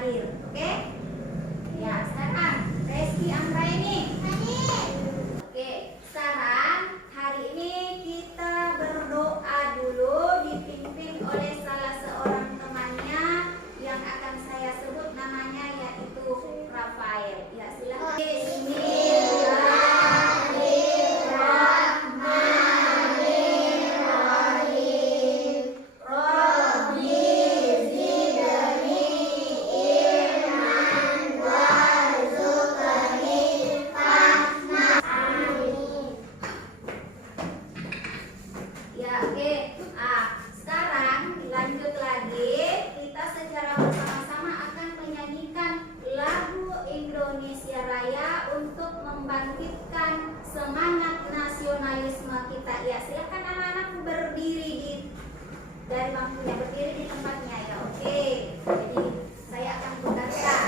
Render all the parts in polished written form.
hadir. Oke? Ya, sekarang Reski Anggraini. Oke, sekarang hari ini kita berdoa dulu dipimpin oleh salah seorang temannya yang akan saya sebut namanya yaitu Rafael. Ya, silakan. Indonesia Raya untuk membangkitkan semangat nasionalisme kita. Ya, silakan anak-anak berdiri dari bangkunya, berdiri di tempatnya ya. Oke. Jadi saya akan putarkan.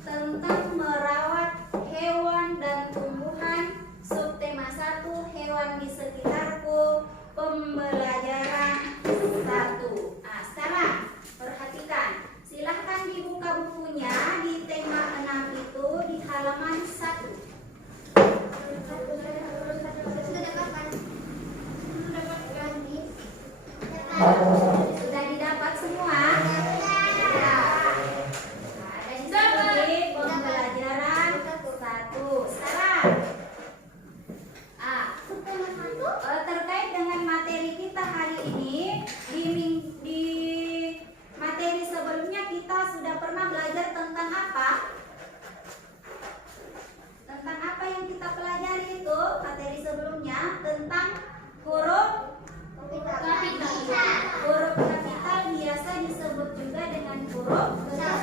Tentang merawat hewan dan tumbuhan, subtema 1 hewan di sekitarku, pembelajaran 1. Nah, sekarang perhatikan, silahkan dibuka bukunya di tema 6 itu di halaman 1. Sudah didapat semua? Terkait dengan materi kita hari ini, di materi sebelumnya kita sudah pernah belajar tentang apa? Tentang apa yang kita pelajari itu? Materi sebelumnya tentang huruf kapital. Huruf kapital biasa disebut juga dengan huruf besar.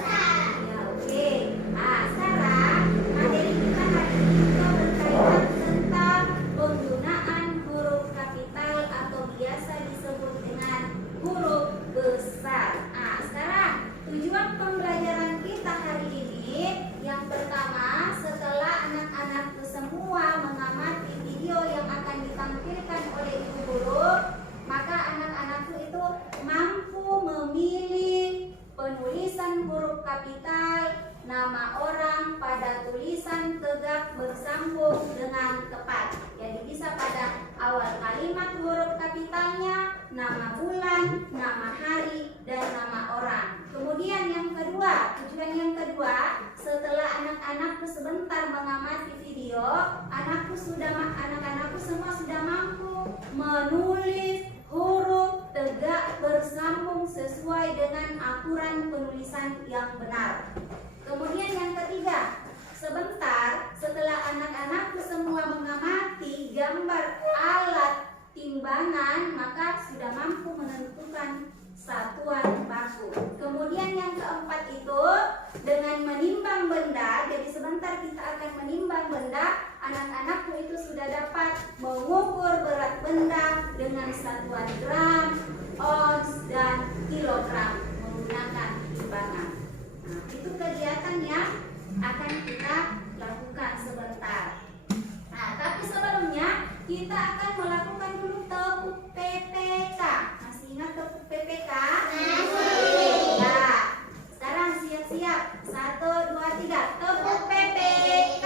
Ya, oke. Nah, sekarang materi kita hari ini juga berkaitan tentang penggunaan huruf kapital atau biasa disebut dengan huruf besar. Nah, sekarang tujuan pembelajaran kita hari ini yang pertama, setelah anak-anakku semua mengamati video yang akan ditampilkan oleh ibu guru, maka anak-anakku itu mampu memilih penulisan huruf kapital, nama orang pada tulisan tegak bersambung dengan tepat. Jadi bisa pada awal kalimat huruf kapitalnya, nama bulan, nama hari, dan nama orang. Kemudian yang kedua, tujuan yang kedua, setelah anak-anakku sebentar mengamati video, anak-anakku semua sudah mampu menulis huruf tegak bersambung sesuai dengan aturan penulisan yang benar. Kemudian yang ketiga, sebentar setelah anak-anakku semua mengamati gambar alat timbangan, maka sudah mampu menentukan satuan baku. Kemudian yang keempat itu dengan menimbang benda. Jadi sebentar kita akan menimbang benda, anak-anakku itu sudah dapat mengukur berat benda dengan satuan gram, ons, dan kilogram menggunakan timbangan. Nah, itu kegiatan yang akan kita lakukan sebentar. Nah, tapi sebelumnya kita akan melakukan dulu tepuk PPK. Masih ingat tepuk PPK? Masih. Ya, sekarang siap-siap. 1, 2, 3. Tepuk PPK.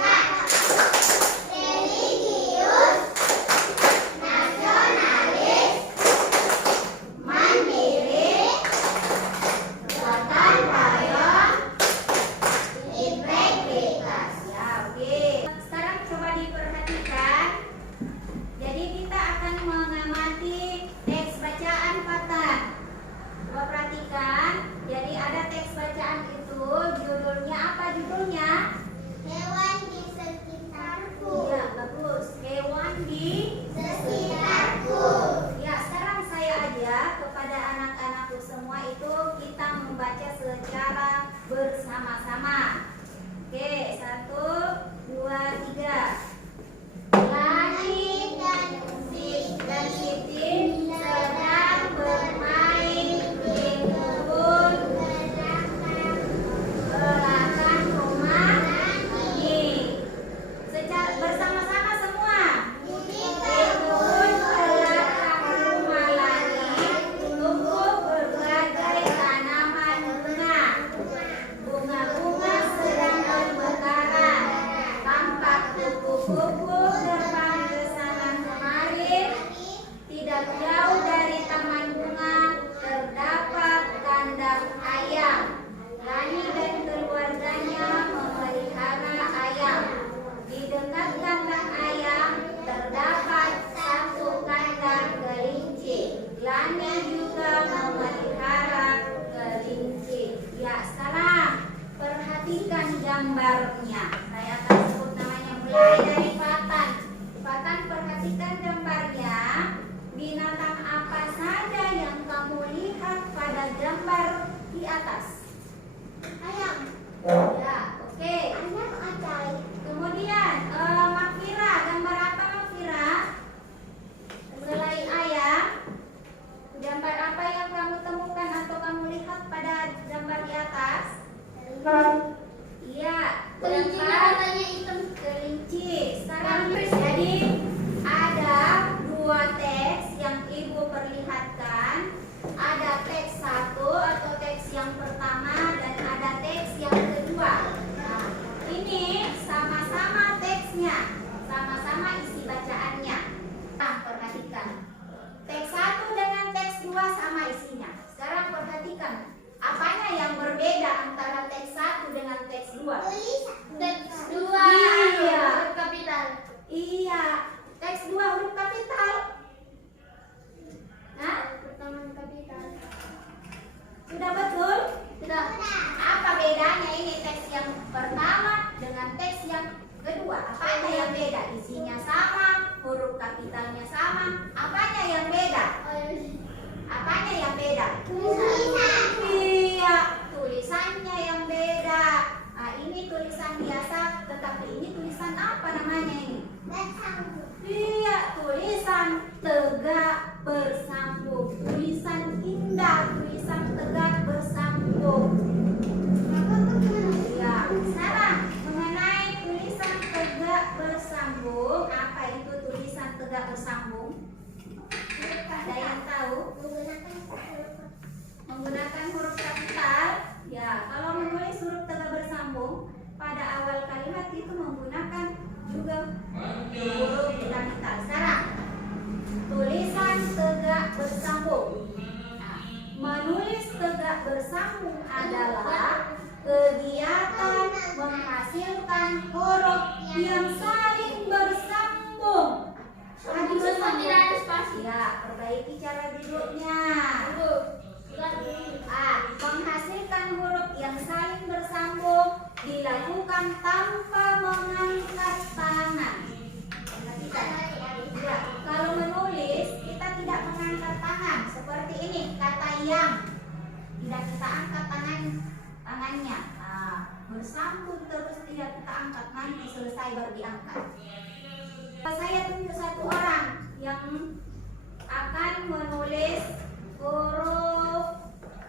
apanya yang beda? Apanya yang beda? Tulisan. Iya, tulisannya yang beda. Nah, ini tulisan biasa, tetapi ini tulisan apa namanya ini? Iya, tulisan tegak bersambung. Tulisan indah, tulisan tegak bersambung. Iya, sekarang mengenai tulisan tegak bersambung, apa itu tulisan tegak bersambung? Ada yang tahu? Menggunakan huruf kapital. Ya, kalau menulis huruf tegak bersambung pada awal kalimat itu menggunakan juga huruf kapital. Sekarang tulisan tegak bersambung. Nah, menulis tegak bersambung adalah kegiatan menghasilkan huruf yang saling bersambung. Ya, perbaiki cara duduknya. Menghasilkan huruf yang saling bersambung dilakukan tanpa mengangkat tangan. Ya, kalau menulis kita tidak mengangkat tangan seperti ini, kata yang tidak kita angkat tangannya. Nah, bersambung terus tidak kita angkat, nanti selesai baru diangkat. Saya tunjuk satu orang yang akan menulis huruf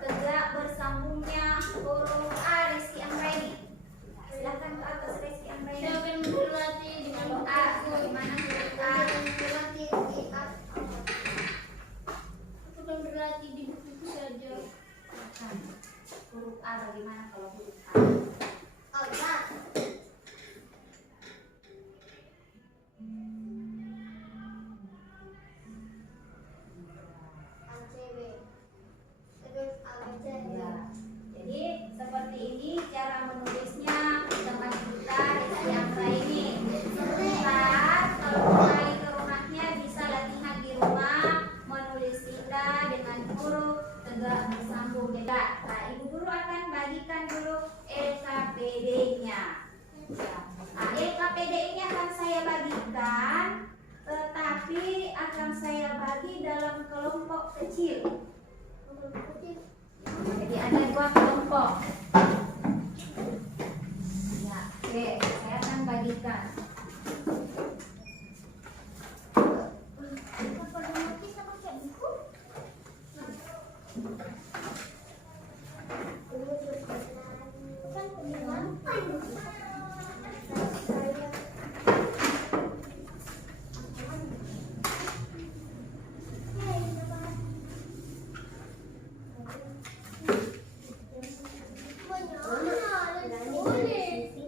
tegak bersambungnya huruf A, Rizky Amrani. Silahkan ke atas Rizky Amrani. Saya akan berlatih dengan Huruf A, bagaimana huruf A? Aku akan berlatih di buku saja. Huruf A bagaimana kalau huruf A? Ya. Jadi seperti ini cara menulisnya teman kita Rizky Amrani. Sebentar kalau kembali ke rumahnya bisa latihan di rumah menulis kita dengan huruf tegak bersambung. Nah, ibu guru akan bagikan dulu LKPD-nya. Nah, LKPD ini akan saya bagikan, tetapi akan saya bagi dalam kelompok kecil. Jadi ada 2 kelompok. Ya, oke, saya akan bagikan.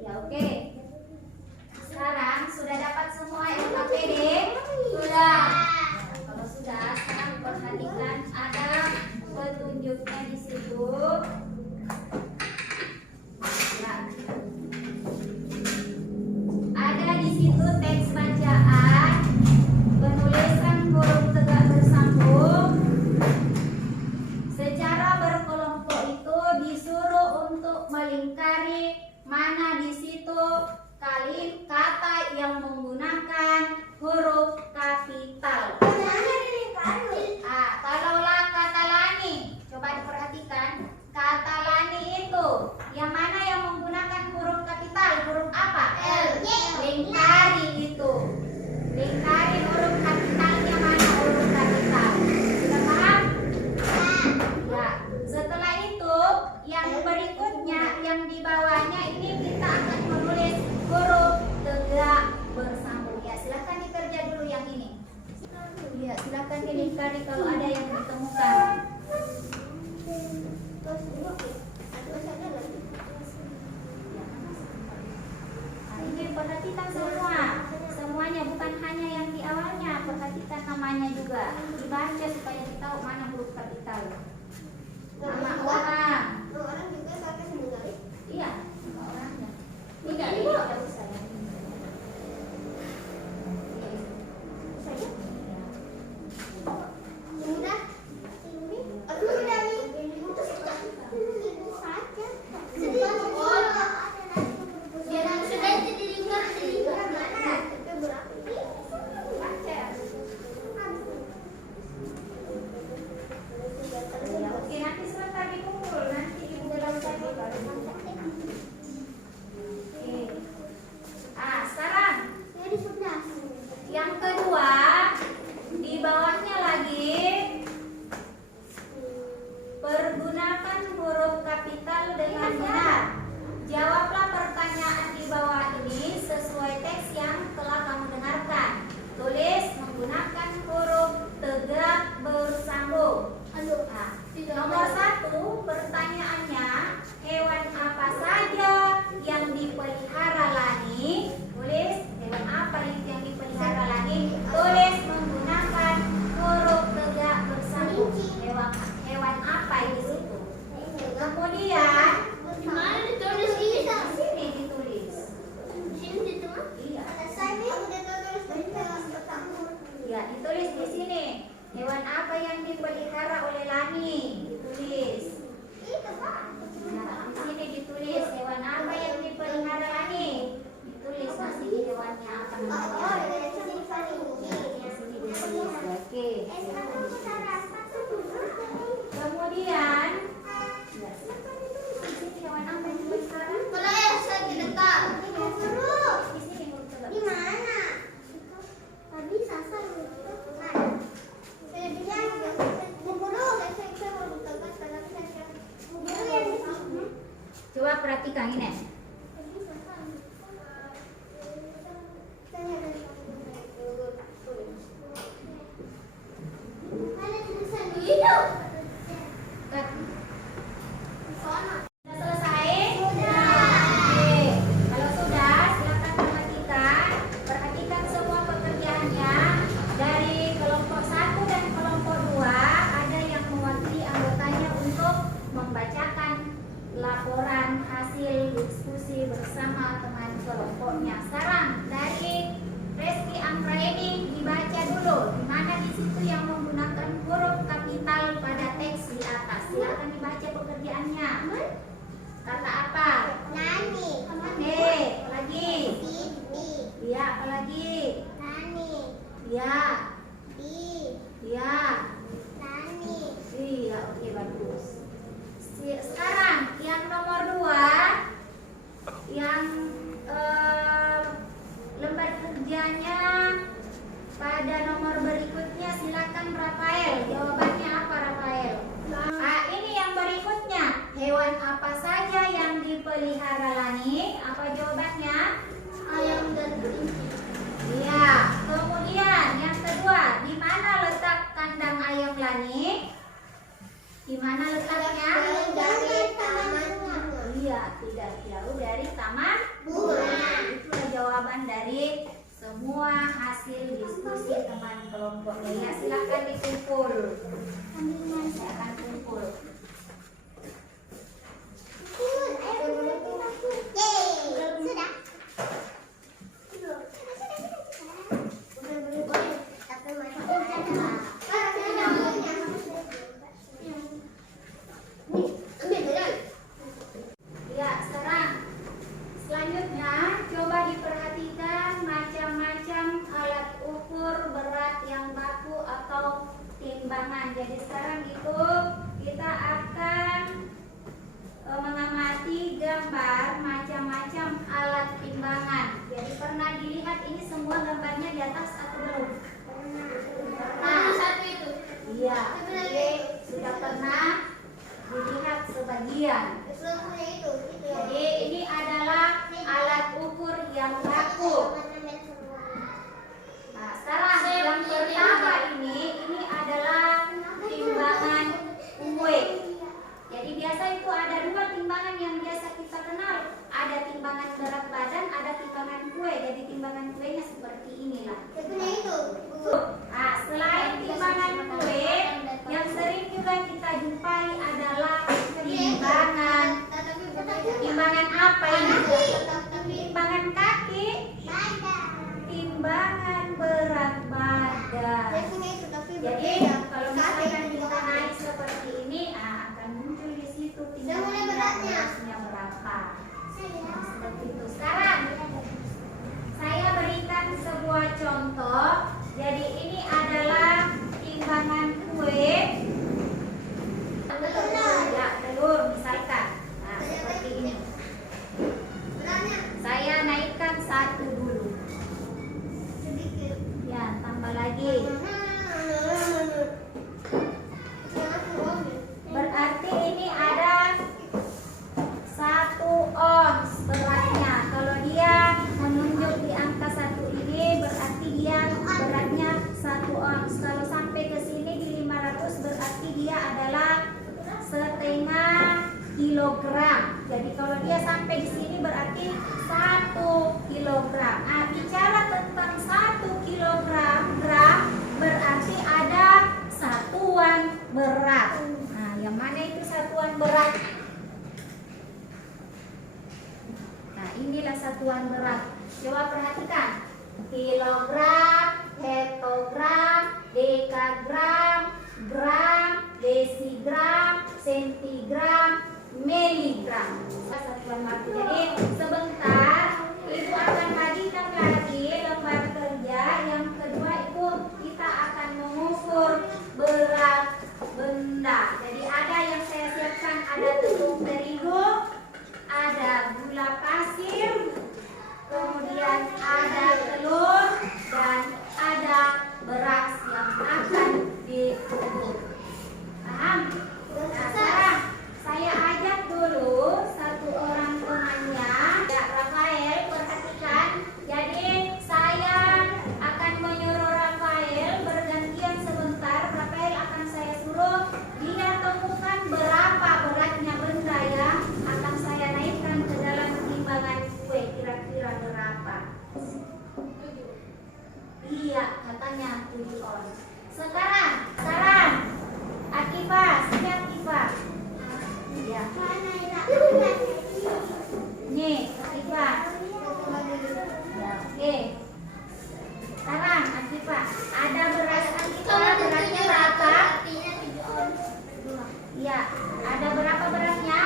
Ya, oke. Sekarang sudah dapat semua LKPD? Sudah. Kalau sudah, sekarang perhatikan ada petunjuknya di situ. Ya. Ada di situ teks bacaan, penulisan huruf tegak bersambung. Secara berkelompok itu disuruh untuk melingkari mana di situ kata yang menggunakan huruf kapital. Kalaulah kata lani, coba diperhatikan, kata lani itu yang mana yang menggunakan huruf kapital? Huruf apa? L. Lingkari itu. Lingkari huruf kapitalnya mana huruf kapital. Sudah paham? Ya. Setelah itu yang berikutnya yang di bawahnya ini kita akan menulis huruf tegak bersambung. Ya, silakan dikerja dulu yang ini. Ya, silakan dilingkari kalau ada yang ditemukan. Nah, ini perhatikan semua. Semuanya, bukan hanya yang di awalnya. Perhatikan namanya juga. Dibaca supaya kita tahu mana huruf kapital. Nama orang. Iya, nama orangnya. Tidak, Ini Ibu. tidak usah ya. Saja. Hewan apa yang dipelihara oleh Lani? Ditulis. Nah, di sini ditulis hewan apa yang dipelihara Lani? Ditulis masih di hewannya apa namanya? Di sini ditulis. Oke. Kemudian, ya, silakan ditulis di sini hewan apa yang dipelihara? Di sini coba. Coba perhatikan ini. Sudah selesai? Oke. Kalau sudah, silakan perhatikan. Perhatikan semua pekerjaannya. Dari kelompok 1 dan kelompok 2 ada yang mewakili anggotanya untuk membacakan laporan hasil diskusi bersama teman kelompoknya. Sekarang dari Reski Amra ini dibaca dulu. Di mana di situ yang menggunakan huruf kapital pada teks di atas. Silakan dibaca pekerjaannya. Kata apa? Oke, lagi. Iya, apa lagi? Iya. Iya. Iya, oke, bagus. Sekarang yang nomor 2, yang lembar kerjanya pada nomor berikutnya, silakan Rafael. Jawabannya apa, Rafael? Ini yang berikutnya. Hewan apa saja yang dipelihara Lani? Apa jawabannya? Ayam dan kelinci. Iya. Kemudian yang kedua, di mana letak kandang ayam Lani? Di mana letaknya? Iya, tidak jauh dari taman bunga. Itulah jawaban dari semua hasil diskusi teman kelompoknya. Ya, silakan dikumpul. Silakan kumpul. Ya, sekarang selanjutnya coba diperhatikan macam-macam alat ukur berat yang baku atau timbangan. Jadi sekarang itu kita akan mengamati gambar macam-macam alat timbangan. Jadi pernah dilihat ini semua gambarnya di atas atau belum? Pernah. Satu itu. Iya. Oke, sudah pernah dilihat sebagian. Jadi ini adalah alat ukur yang baku. Nah, sekarang yang pertama ini adalah timbangan kue. Jadi biasa itu ada 2 timbangan yang biasa kita kenal. Ada timbangan berat badan, ada timbangan kue. Jadi timbangan kuenya seperti inilah. Nah, selain timbangan kue, yang sering juga kita jumpai adalah timbangan apa ini? Timbangan kaki, timbangan berat badan. Jadi kalau misalkan kita naik seperti ini, akan muncul di situ timbangan beratnya berapa. Nah, seperti itu. Sekarang saya berikan sebuah contoh. Jadi ini adalah timbangan kue. Ya, telur misalkan. Nah, seperti ini. Saya naikkan 1 dulu. Ya, tambah lagi. Berarti ini ada 1 ons beratnya. Kalau dia menunjuk di angka 1 ini, berarti dia beratnya 1 ons. Kalau sampai ke sini di 500, berarti dia adalah setengah kilogram. Jadi kalau dia sampai di sini berarti 1 kilogram. Nah, bicara tentang 1 kilogram, berarti ada satuan berat. Nah, yang mana itu satuan berat? Nah, inilah satuan berat. Coba perhatikan. Kilogram, hektogram, dekagram, beras yang akan ditumbuk. Paham? Nah, sekarang saya ajak dulu satu orang temannya, ya Rafael, perhatikan. Jadi saya akan menyuruh Rafael bergantian sebentar. Rafael akan saya suruh dia temukan berapa beratnya benda yang akan saya naikkan ke dalam timbangan kue. Kira-kira berapa? Iya, katanya 7 ons. Sekarang Akifah, sini Akifah. Ya. Nih, Akifah. Ya, oke. Sekarang Akifah, ada beras Akifah beratnya berapa? Iya, ada berapa beratnya?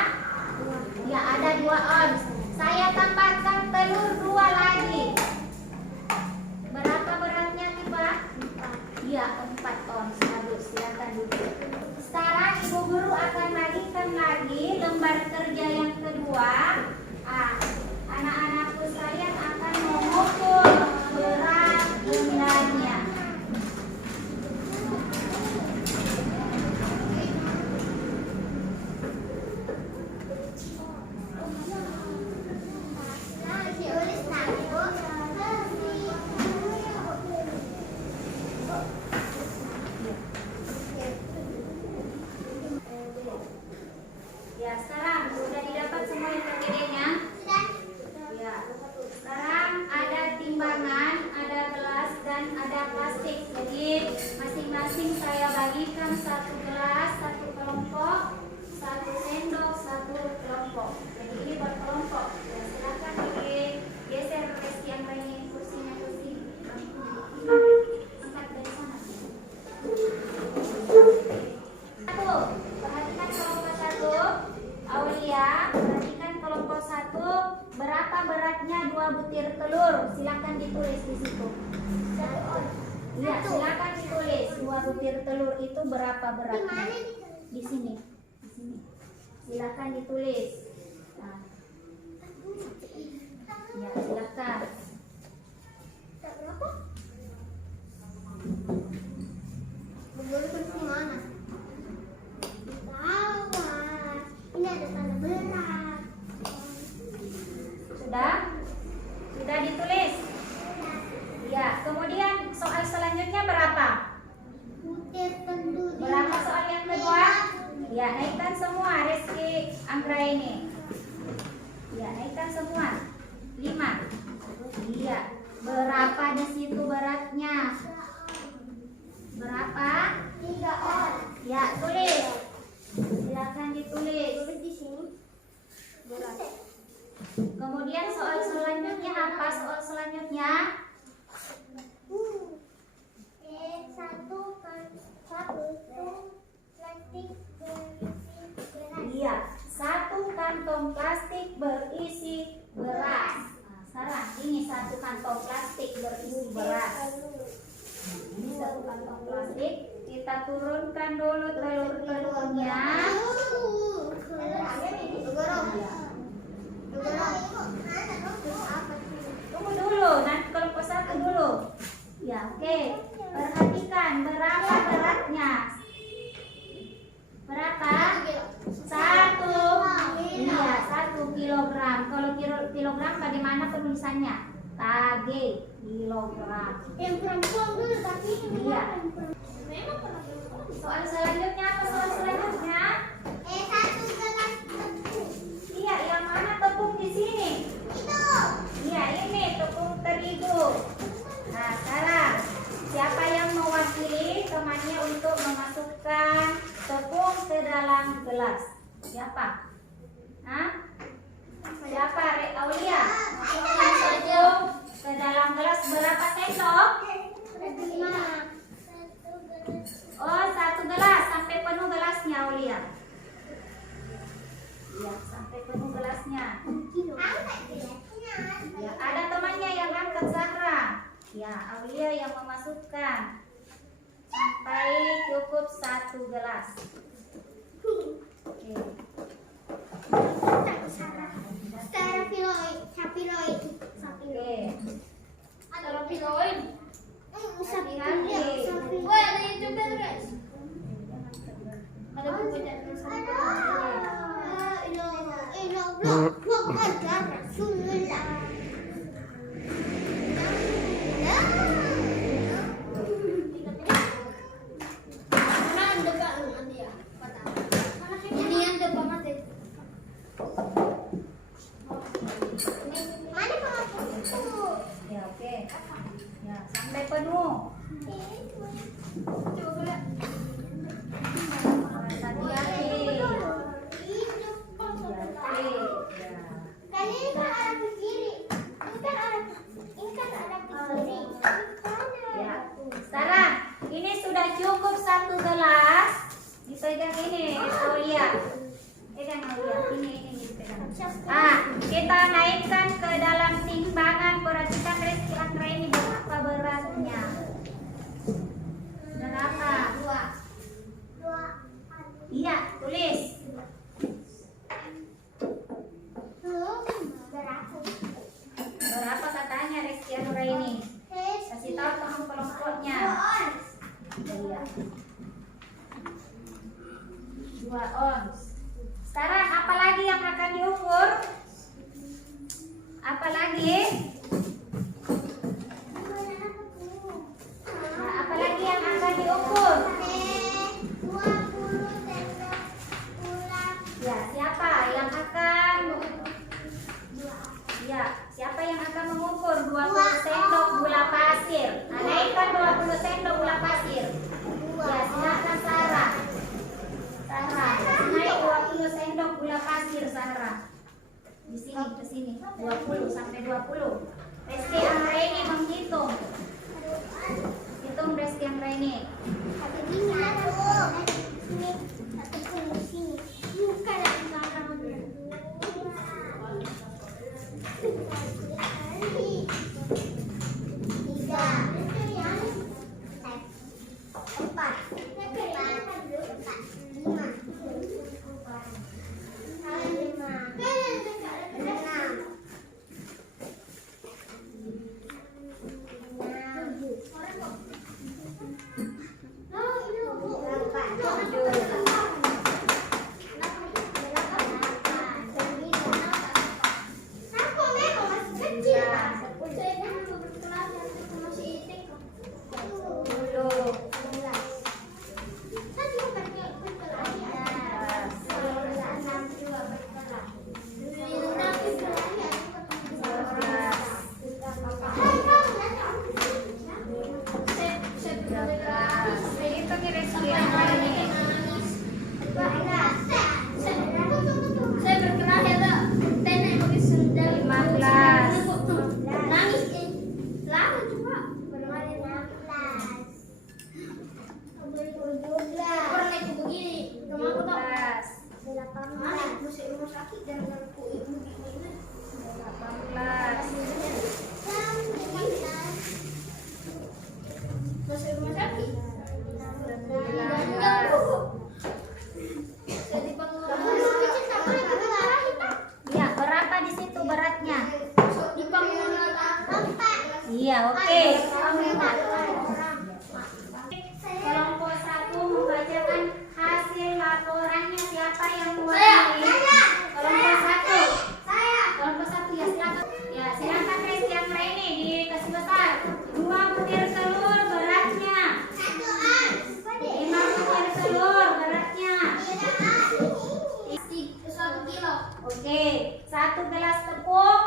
Ya, ada 2 ons. Saya tambahkan telur 2 lagi. Berapa beratnya Akifah? Iya, 4 ons. Bagus, silakan duduk. Sekarang Ibu Guru akan bagikan lagi lembar kerja yang kedua. Anak-anakku sekalian akan mengukur berat bendanya. Ya, sekarang sudah didapat semua yang KTD-nya? Ya. Sekarang ada timbangan, ada gelas dan ada plastik. Jadi masing-masing saya bagikan 1 gelas, 1 kelompok, 1 sendok, 1 kelompok. Jadi ini berkelompok. Ya, silakan digeser resi yang lainnya kursinya ke sini. Angkat dari sana. 1. Perhatikan kelompok 1. Aulia, perhatikan kelompok 1. Berapa beratnya 2 butir telur? Silakan ditulis di situ. Iya, silakan ditulis. 2 butir telur itu berapa beratnya? Di sini. Di sini. Silakan ditulis. Nah. Ya, silakan. Boleh kunci mana? Ini ada tanda berat. Sudah? Sudah ditulis? Ya, kemudian soal selanjutnya berapa? Butir telur. Berapa soal yang kedua? Ya, naikkan semua Reski Anggra ini. Ya, naikkan semua. 5. Iya. Berapa di situ beratnya? Berapa? 3 ons. Ya, tulis. Silakan ditulis. Tulis di sini. Berat. Kemudian soal selanjutnya apa? Soal selanjutnya? Satu plastik berisi beras. Iya, 1 kantong plastik berisi beras. Nah, sekarang ini 1 kantong plastik berisi beras. Ini 1 kantong plastik. Kita turunkan dulu telur-telurnya. Tunggu dulu, nanti kelompok 1 dulu. Ya, oke. Perhatikan berapa beratnya. Berapa? 1. Iya, 1 kilogram. Kalau kilogram bagaimana penulisannya? KG, kilogram. Yang perempuan dulu tapi Iya. memang perempuan. Soal selanjutnya apa? Soal selanjutnya? 1 gelas tepung. Iya, yang mana tepung di sini? Itu. Iya, ini tepung terigu. Nah, sekarang siapa yang mewakili temannya untuk memasukkan tepung ke dalam gelas? Siapa? Hah? Siapa? Aulia. Masukkan tepung ke dalam gelas berapa sendok? 5. Oh, 1 gelas sampai penuh gelasnya, Aulia. Ya, sampai penuh gelasnya. Ya, ada temannya yang angkat Zahra. Ya, Aulia yang memasukkan sampai cukup 1 gelas. Oke. Oke. Ada piloin. Hati-hati. Coba. Hati-hati. Kan ini kan arah ke kiri. Ini kan arah ke kiri. Ya. Sekarang ini sudah cukup 1 gelas. Dipegang ini, Aulia. Pegang Aulia. Ini dipegang. Kita naikkan ke dalam timbangan. Perhatikan Reski Anggra ini berapa beratnya. Berapa? 2. Iya, tulis. Berapa katanya Reski Anggra ini? Kasih tahu kamu kelompoknya. Iya. 2 ons. Sekarang apa lagi yang akan diukur? Apa lagi? Nah, apa lagi yang akan diukur? Ya, siapa yang akan? Ya, siapa yang akan mengukur 20 sendok gula pasir? Nah, naikkan 20 sendok gula pasir. Ya, silakan Sarah. Sarah, naik 20 sendok gula pasir Sarah. Di sini ke sini 20 sampai 20. Reski Anggra ini menghitung. Hitung Reski Anggra ini. Iya, oke. Kelompok 1 membacakan hasil laporannya. Siapa yang mewakili? Kelompok 1. Kelompok 1 ya, silakan. Ya, silakan Reski Anggra ini dikasih besar. 2 butir telur beratnya. 5 butir telur beratnya. 1 kilo. Oke, 1 gelas tepung.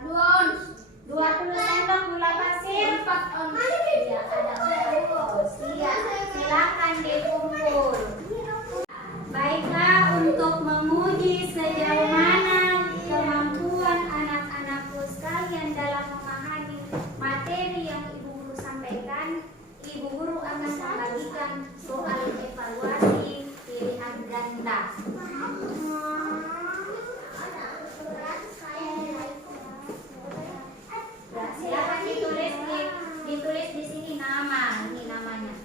2 ons. 20 sendok gula pasir. 4 ons. Ya, ada 4 ons. Iya, silakan dikumpul. Baiklah, untuk menguji sejauh mana kemampuan anak-anakku sekalian dalam memahami materi yang Ibu Guru sampaikan, Ibu Guru akan membagikan soal evaluasi pilihan ganda. Ya, silakan ditulis di sini nama, ini namanya.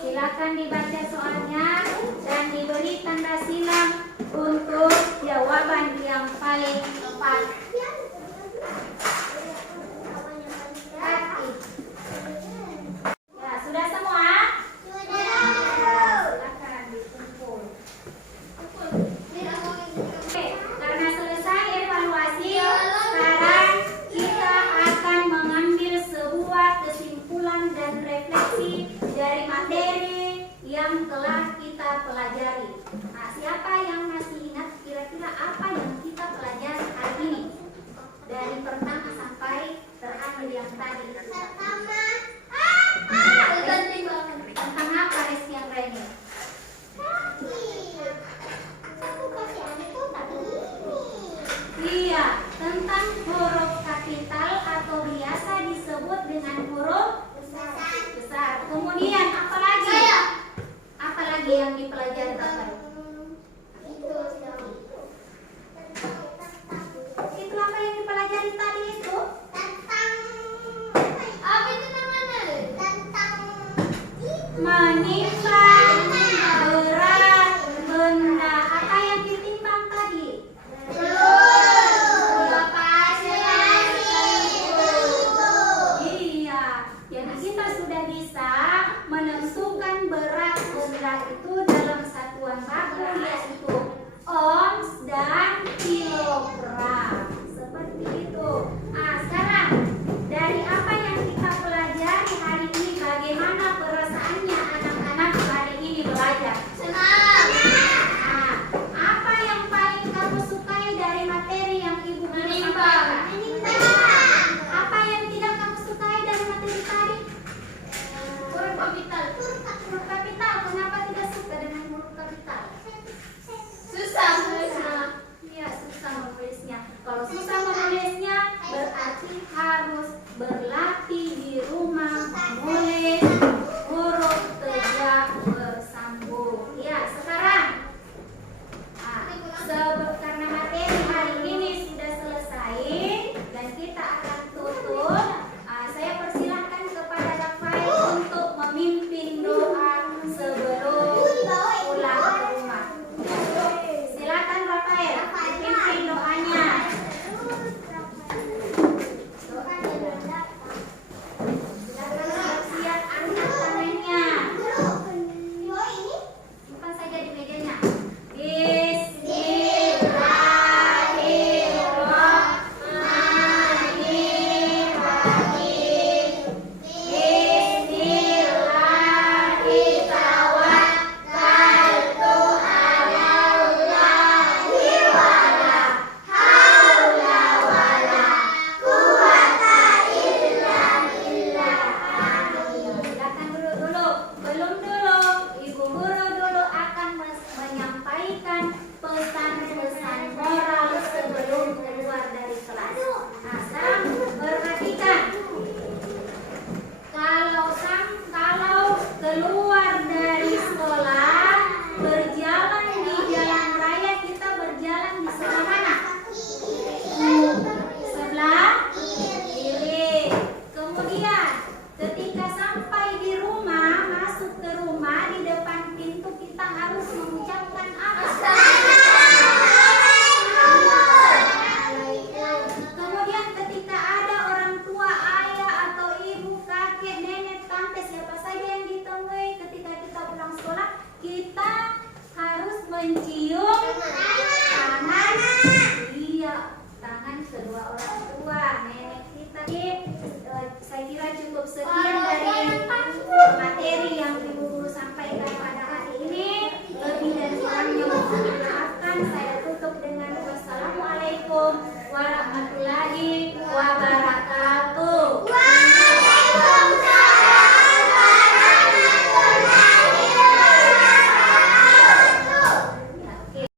Silakan dibaca soalnya dan diberi tanda silang untuk jawaban yang paling tepat. Ya, sudah semua? Silakan dikumpul. Oke, karena selesai evaluasi, sekarang kita akan mengambil sebuah kesimpulan dan refleksi dari materi yang telah kita pelajari. Nah, siapa yang masih ingat kira-kira apa yang kita pelajari? tentang huruf kapital atau biasa disebut dengan huruf besar. Kemudian apa lagi? Apa lagi yang dipelajari Bapak? Itu apa yang dipelajari tadi itu? Menimbang berat benda. Apa yang ditimbang tadi? Iya, jadi kita sudah bisa menentukan berat benda itu dalam satuan baku, yaitu ons dan kilogram. Seperti itu. Nah, sekarang dari apa yang kita pelajari hari ini, bagaimana perasaannya anak-anak hari ini belajar? Senang. Nah, apa yang paling kamu sukai dari materi yang Ibu sampaikan? Apa yang tidak kamu sukai dari materi tadi? Huruf kapital. Huruf kapital. Kenapa tidak suka dengan huruf kapital? Susah. Iya, susah menulisnya. Kalau susah menulisnya, berarti harus berlatih di rumah menulis huruf tegak bersambung. Ya, sekarang karena materi hari ini sudah selesai dan kita akan tutup, saya persilahkan kepada Rafael untuk memimpin doa sebelum pulang ke rumah. Silakan Rafael, pimpin doanya. Siap angkat tangannya. Simpan saja di mejanya. Silakan duduk dulu. Belum dulu, Ibu Guru dulu akan menyampaikan pesan-pesan moral sebelum keluar dari kelas. Nah, sekarang perhatikan. Kalau keluar dari sekolah, berjalan di jalan raya, kita berjalan di sebelah mana? Sebelah kiri. Kemudian ketika sampai di rumah, masuk ke rumah, di depan pintu kita harus mengucapkan apa? Kemudian ketika ada orang tua, ayah atau ibu, kakek, nenek, tante, siapa saja yang ditemui ketika kita pulang sekolah, kita harus mencium tangan. Iya, tangan kedua orang tua, nenek kita. Saya kira cukup sekian dari materi yang Ibu Guru sampaikan pada hari ini. Lebih dan kurangnya mohon dimaafkan. Saya tutup dengan wassalamualaikum warahmatullahi wabarakatuh.